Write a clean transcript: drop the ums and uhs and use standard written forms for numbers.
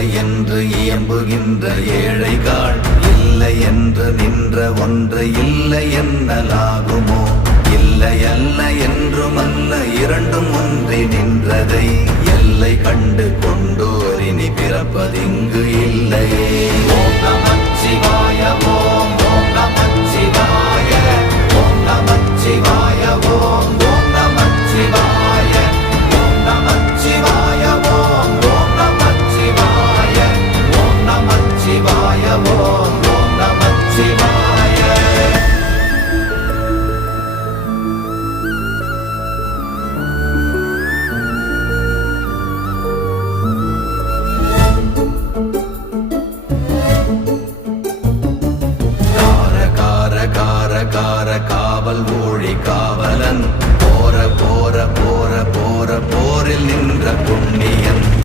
இல்லை என்று இயம்புகின்ற ஏழைகள், இல்லை என்று நின்ற ஒன்று இல்லை என்னலாகுமோ? இல்லை அல்ல என்றும் அல்ல, இரண்டும் ஒன்றி நின்றதை எல்லை கண்டு கொண்டோர் இனி பிறப்பதிங்கு இல்லை.